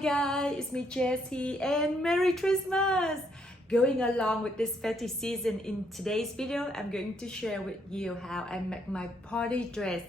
guys, it's me Jess here and Merry Christmas! Going along with this festive season, in today's video I'm going to share with you how I make my party dress.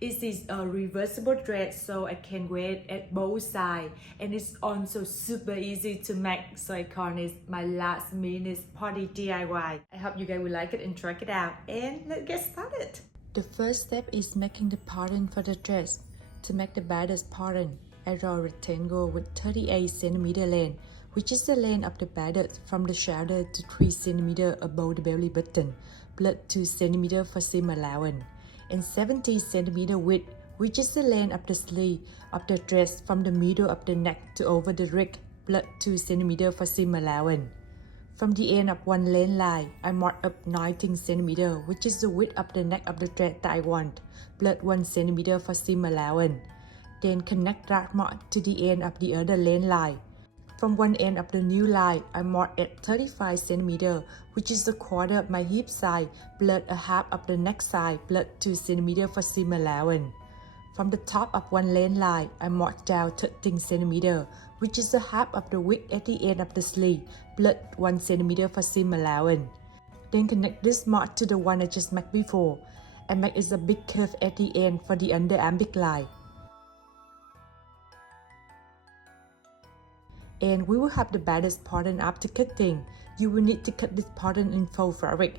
It is a reversible dress so I can wear it at both sides, and it's also super easy to make, so I call it my last minute party DIY. I hope you guys will like it and try it out, and let's get started. The first step is making the pattern for the dress. To make the bodice pattern, I draw a rectangle with 38 cm length, which is the length of the bodice from the shoulder to 3 cm above the belly button, plus 2 cm for seam allowance, and 70 cm width, which is the length of the sleeve of the dress from the middle of the neck to over the wrist, plus 2 cm for seam allowance. From the end of one length line, I mark up 19 cm, which is the width of the neck of the dress that I want, plus 1 cm for seam allowance. Then connect that mark to the end of the other length line. From one end of the new line, I mark at 35 cm, which is a quarter of my hip side, plus a half of the neck side, plus 2 cm for seam allowance. From the top of one length line, I mark down 13 cm, which is a half of the width at the end of the sleeve, plus 1 cm for seam allowance. Then connect this mark to the one I just marked before, and make it a big curve at the end for the under armpit line. And we will have the bodice pattern after cutting. You will need to cut this pattern in faux fabric.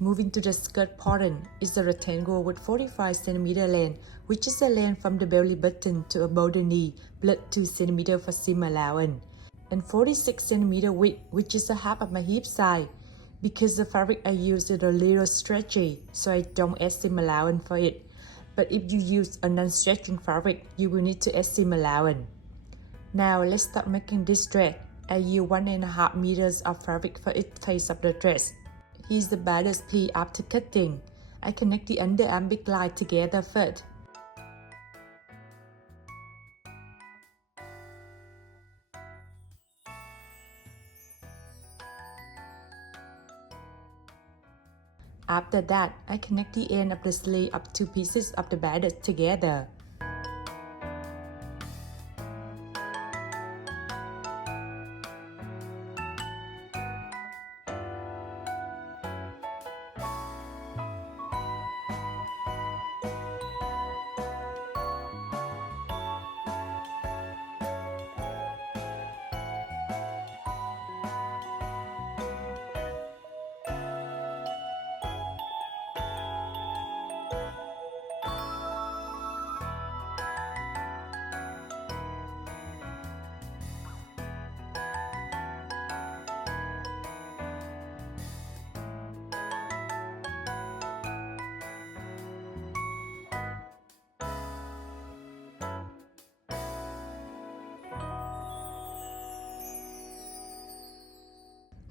Moving to the skirt pattern is a rectangle with 45 cm length, which is the length from the belly button to above the knee, plus 2 cm for seam allowance, and 46 cm width, which is a half of my hip side. Because the fabric I use is a little stretchy, so I don't add seam allowance for it. But if you use a non-stretching fabric, you will need to add seam allowance. Now let's start making this dress. I use 1.5 meters of fabric for each face of the dress. Here's the bodice pleat after cutting. I connect the under armpit line together first. After that, I connect the end of the sleeve of two pieces of the bodice together.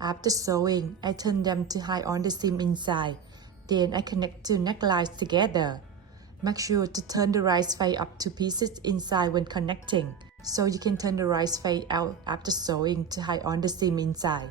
After sewing, I turn them to hide on the seam inside. Then I connect two necklines together. Make sure to turn the right face up two pieces inside when connecting, so you can turn the right face out after sewing to hide on the seam inside.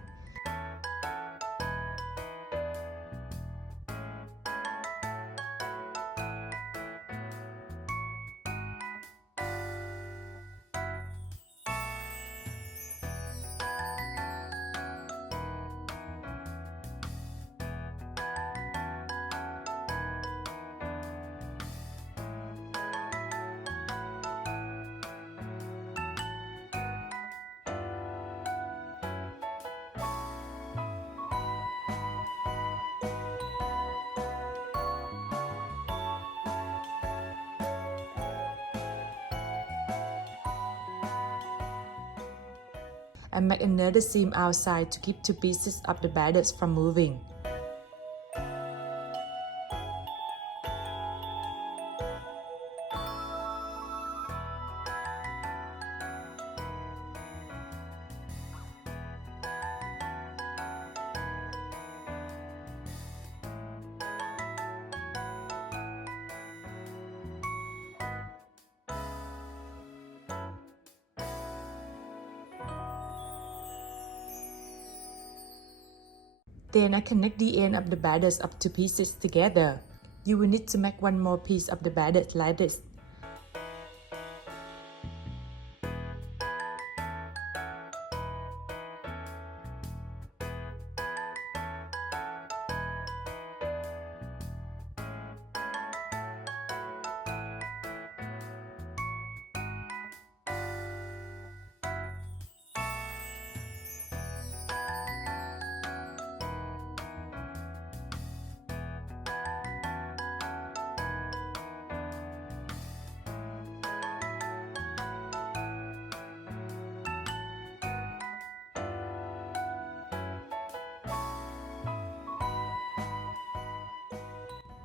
I make another seam outside to keep two pieces of the bodice from moving. Then I connect the end of the bodice of two pieces together. You will need to make one more piece of the bodice like this.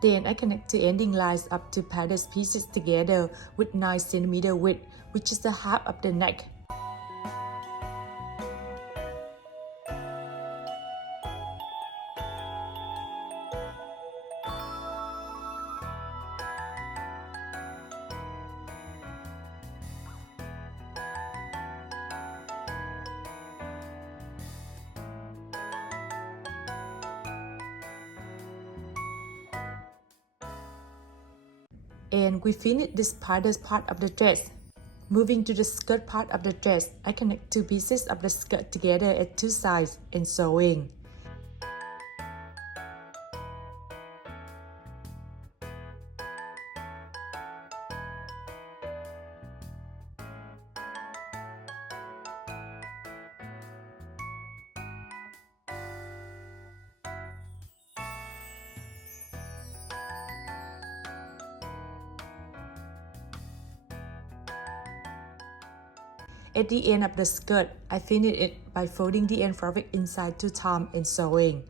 Then I connect the ending lines up to bodice pieces together with 9 cm width, which is the half of the neck. And we finish this bodice part of the dress. Moving to the skirt part of the dress, I connect 2 pieces of the skirt together at 2 sides and sewing. At the end of the skirt, I finish it by folding the end fabric inside 2 times and sewing.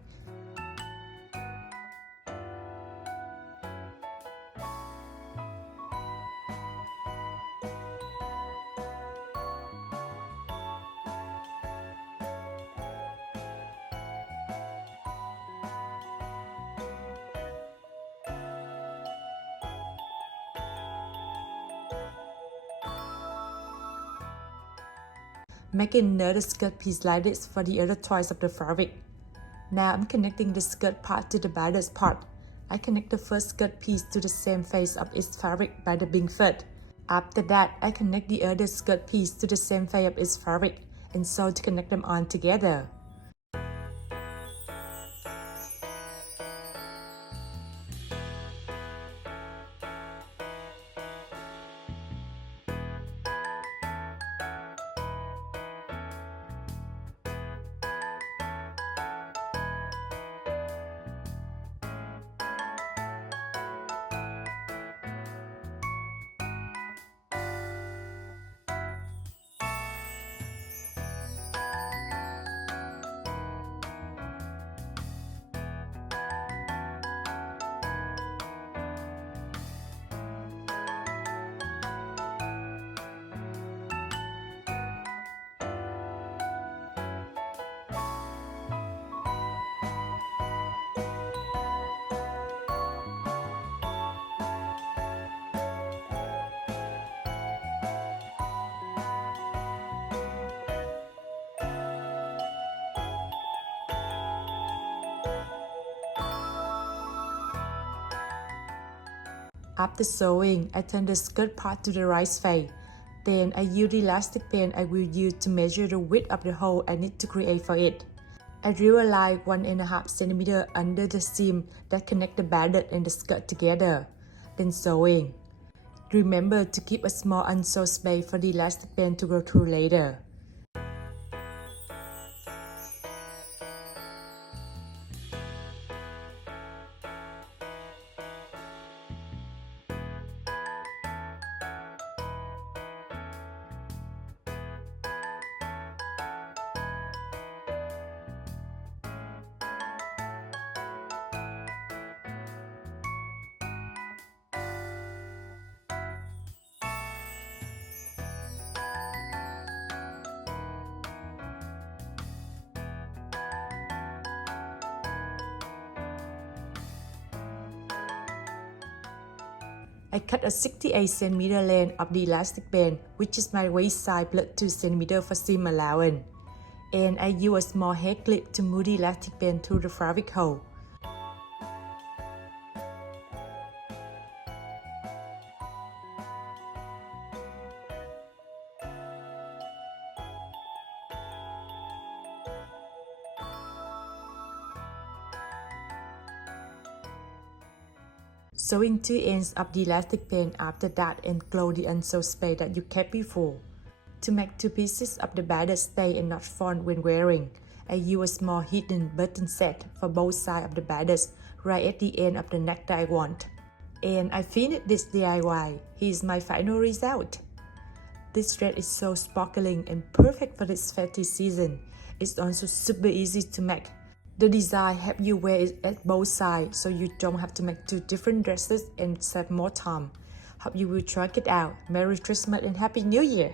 Making another skirt piece like this for the other twice of the fabric. Now I'm connecting the skirt part to the bodice part. I connect the first skirt piece to the same face of its fabric by the being foot. After that, I connect the other skirt piece to the same face of its fabric and sew to connect them on together. After sewing, I turn the skirt part to the right face. Then I use the elastic band I will use to measure the width of the hole I need to create for it. I drill a line 1.5 cm under the seam that connect the bodice and the skirt together. Then sewing. Remember to keep a small unsewed space for the elastic band to go through later. I cut a 68 cm length of the elastic band, which is my waist size plus 2 cm for seam allowance. And I use a small head clip to move the elastic band through the fabric hole. Sewing 2 ends of the elastic band after that and close the unsewed space that you kept before. To make 2 pieces of the bodice stay and not fall when wearing, I use a small hidden button set for both sides of the bodice right at the end of the neck that I want. And I finished this DIY. Here's my final result. This dress is so sparkling and perfect for this festive season. It's also super easy to make. The design help you wear it at both sides so you don't have to make two different dresses and save more time. Hope you will try it out. Merry Christmas and Happy New Year!